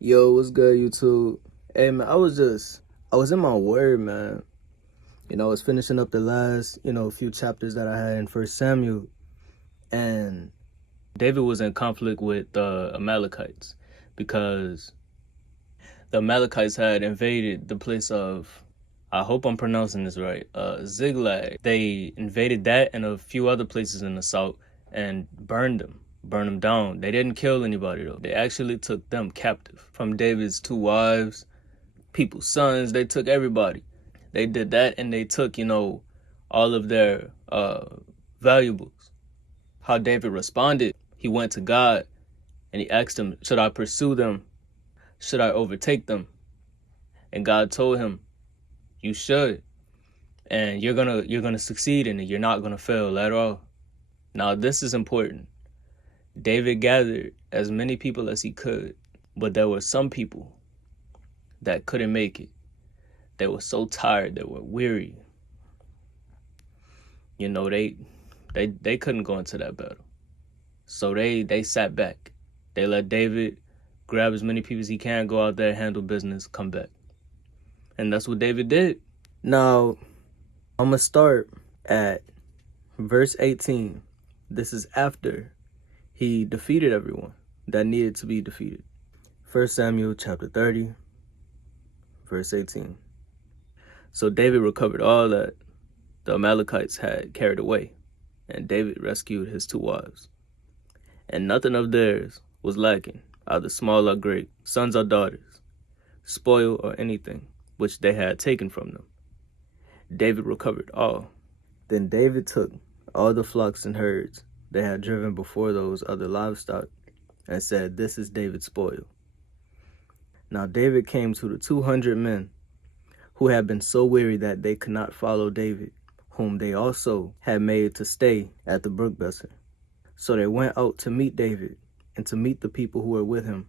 Yo, what's good, YouTube? Hey, man, I was in my word, man. I was finishing up the last, few chapters that I had in First Samuel, and David was in conflict with the Amalekites because the Amalekites had invaded the place of, I hope I'm pronouncing this right, Ziglag. They invaded that and a few other places in the south and burned them down. They didn't kill anybody though. They actually took them captive. From David's two wives, people's sons, they took everybody. They did that and they took, all of their valuables. How David responded, he went to God and he asked him, should I pursue them? Should I overtake them? And God told him, you should. And you're gonna succeed in it. You're not gonna fail at all. Now this is important. David gathered as many people as he could, but there were some people that couldn't make it. They were so tired, they were weary. They couldn't go into that battle. So they sat back. They let David grab as many people as he can, go out there, handle business, come back. And that's what David did. Now, I'm going to start at verse 18. This is after he defeated everyone that needed to be defeated. 1 Samuel chapter 30, verse 18. So David recovered all that the Amalekites had carried away, and David rescued his two wives. And nothing of theirs was lacking, either small or great, sons or daughters, spoil or anything which they had taken from them. David recovered all. Then David took all the flocks and herds they had driven before those other livestock, and said, this is David's spoil. Now David came to the 200 men who had been so weary that they could not follow David, whom they also had made to stay at the brook Besser. So they went out to meet David and to meet the people who were with him.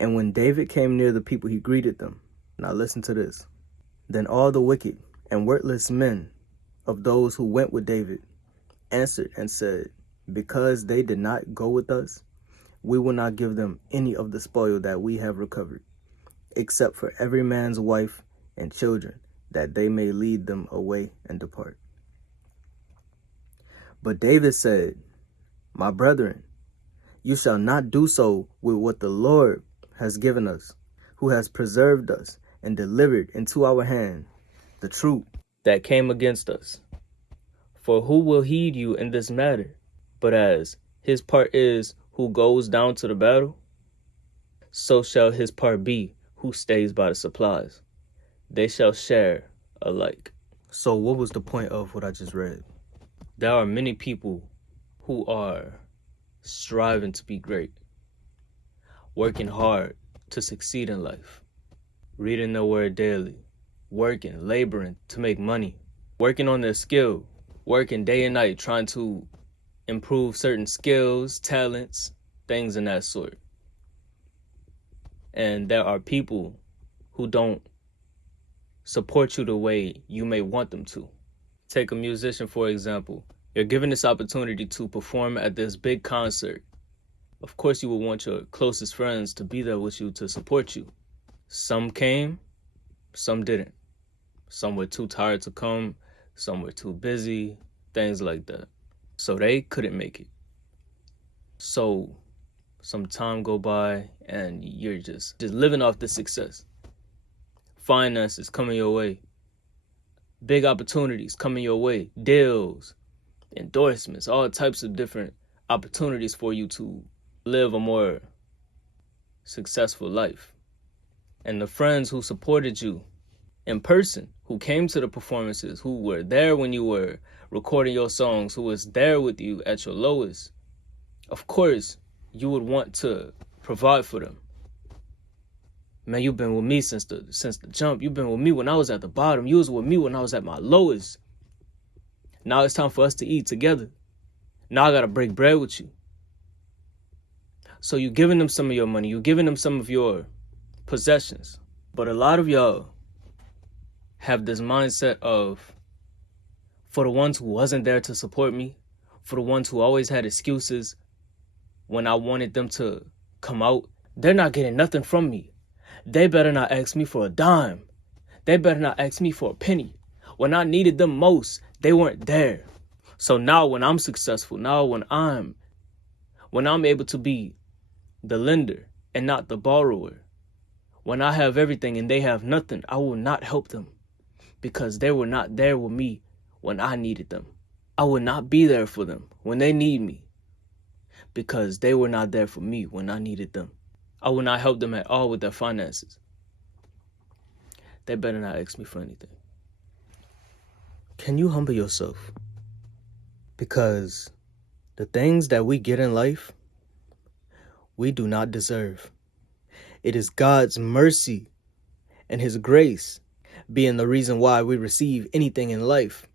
And when David came near the people, he greeted them. Now listen to this. Then all the wicked and worthless men of those who went with David answered and said, because they did not go with us, we will not give them any of the spoil that we have recovered, except for every man's wife and children, that they may lead them away and depart. But David said, my brethren, you shall not do so with what the Lord has given us, who has preserved us and delivered into our hand the troop that came against us. For who will heed you in this matter? But as his part is who goes down to the battle, so shall his part be who stays by the supplies. They shall share alike. So what was the point of what I just read? There are many people who are striving to be great, working hard to succeed in life, reading their word daily, working, laboring to make money, working on their skill, working day and night, trying to improve certain skills, talents, things in that sort. And there are people who don't support you the way you may want them to. Take a musician, for example. You're given this opportunity to perform at this big concert. Of course, you would want your closest friends to be there with you to support you. Some came, some didn't. Some were too tired to come, some were too busy, things like that. So they couldn't make it. So some time go by and you're just living off the success. Finances coming your way. Big opportunities coming your way. Deals, endorsements, all types of different opportunities for you to live a more successful life. And the friends who supported you in person, who came to the performances, who were there when you were recording your songs, who was there with you at your lowest, of course, you would want to provide for them. Man, you've been with me since the jump. You've been with me when I was at the bottom. You was with me when I was at my lowest. Now it's time for us to eat together. Now I gotta break bread with you. So you're giving them some of your money. You're giving them some of your possessions. But a lot of y'all have this mindset of, for the ones who wasn't there to support me, for the ones who always had excuses when I wanted them to come out They're not getting nothing from me. They better not ask me for a dime. They better not ask me for a penny. When I needed them most, they weren't there. So now when I'm successful, now when I'm able to be the lender and not the borrower, when I have everything and they have nothing, I will not help them because they were not there with me when I needed them. I will not be there for them when they need me because they were not there for me when I needed them. I will not help them at all with their finances. They better not ask me for anything. Can you humble yourself? Because the things that we get in life, we do not deserve. It is God's mercy and His grace being the reason why we receive anything in life.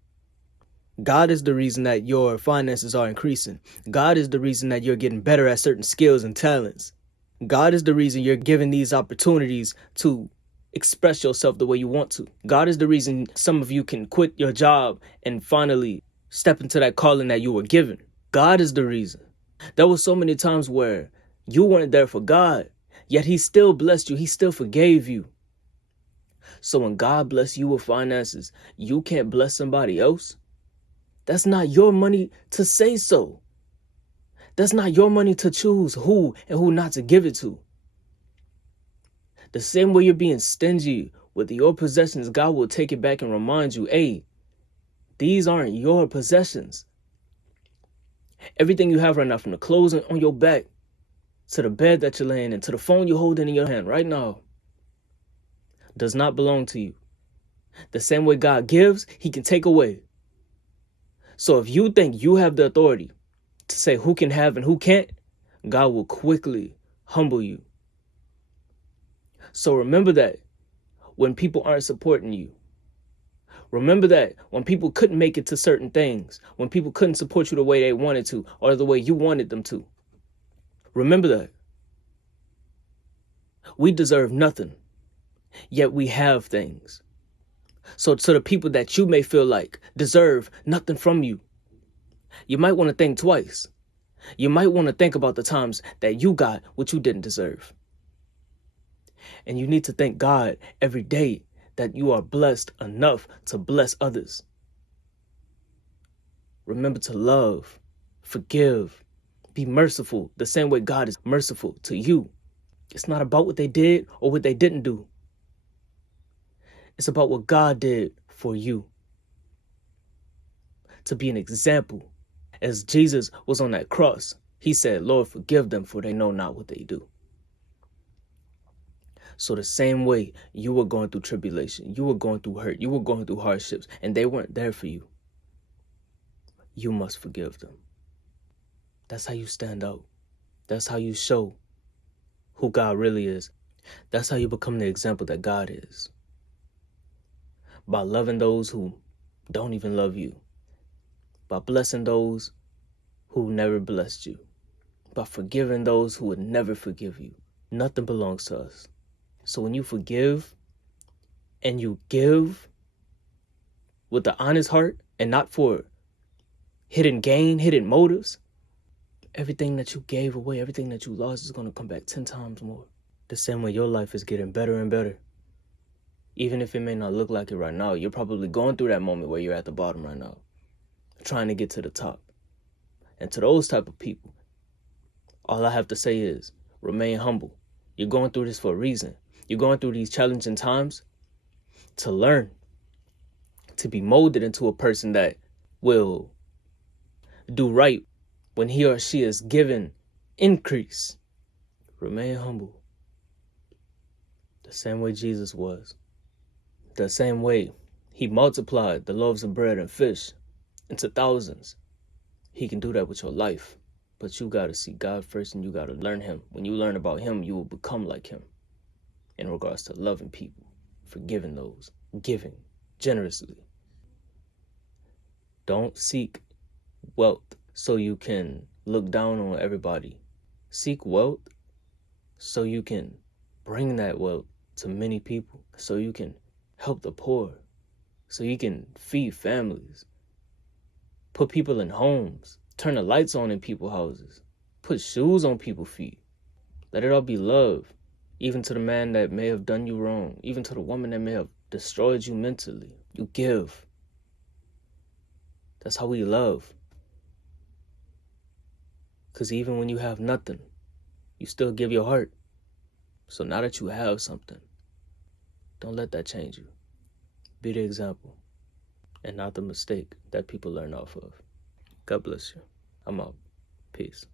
God is the reason that your finances are increasing. God is the reason that you're getting better at certain skills and talents. God is the reason you're given these opportunities to express yourself the way you want to. God is the reason some of you can quit your job and finally step into that calling that you were given. God is the reason. There were so many times where you weren't there for God, yet He still blessed you. He still forgave you. So when God bless you with finances, you can't bless somebody else. That's not your money to say so. That's not your money to choose who and who not to give it to. The same way you're being stingy with your possessions, God will take it back and remind you, hey, these aren't your possessions. Everything you have right now, from the clothes on your back to the bed that you're laying in, to the phone you're holding in your hand right now, does not belong to you. The same way God gives, He can take away. So if you think you have the authority to say who can have and who can't, God will quickly humble you. So remember that when people aren't supporting you. Remember that when people couldn't make it to certain things, when people couldn't support you the way they wanted to or the way you wanted them to. Remember that. We deserve nothing, yet we have things. So to the people that you may feel like deserve nothing from you, you might want to think twice. You might want to think about the times that you got what you didn't deserve. And you need to thank God every day that you are blessed enough to bless others. Remember to love, forgive, be merciful the same way God is merciful to you. It's not about what they did or what they didn't do. It's about what God did for you. To be an example. As Jesus was on that cross, He said, Lord, forgive them, for they know not what they do. So the same way you were going through tribulation, you were going through hurt, you were going through hardships, and they weren't there for you, you must forgive them. That's how you stand out. That's how you show who God really is. That's how you become the example that God is. By loving those who don't even love you. By blessing those who never blessed you. By forgiving those who would never forgive you. Nothing belongs to us. So when you forgive and you give with the honest heart and not for hidden gain, hidden motives, everything that you gave away, everything that you lost is going to come back 10 times more. The same way your life is getting better and better. Even if it may not look like it right now, you're probably going through that moment where you're at the bottom right now, trying to get to the top. And to those type of people, all I have to say is remain humble. You're going through this for a reason. You're going through these challenging times to learn, to be molded into a person that will do right when he or she is given increase. Remain humble. The same way Jesus was. The same way He multiplied the loaves of bread and fish into thousands. He can do that with your life. But you got to see God first and you got to learn Him. When you learn about Him, you will become like Him in regards to loving people, forgiving those, giving generously. Don't seek wealth so you can look down on everybody. Seek wealth so you can bring that wealth to many people, so you can help the poor, so you can feed families, put people in homes, turn the lights on in people's houses, put shoes on people's feet. Let it all be love. Even to the man that may have done you wrong. Even to the woman that may have destroyed you mentally. You give. That's how we love. Because even when you have nothing, you still give your heart. So now that you have something, don't let that change you. Be the example and not the mistake that people learn off of. God bless you. I'm out. Peace.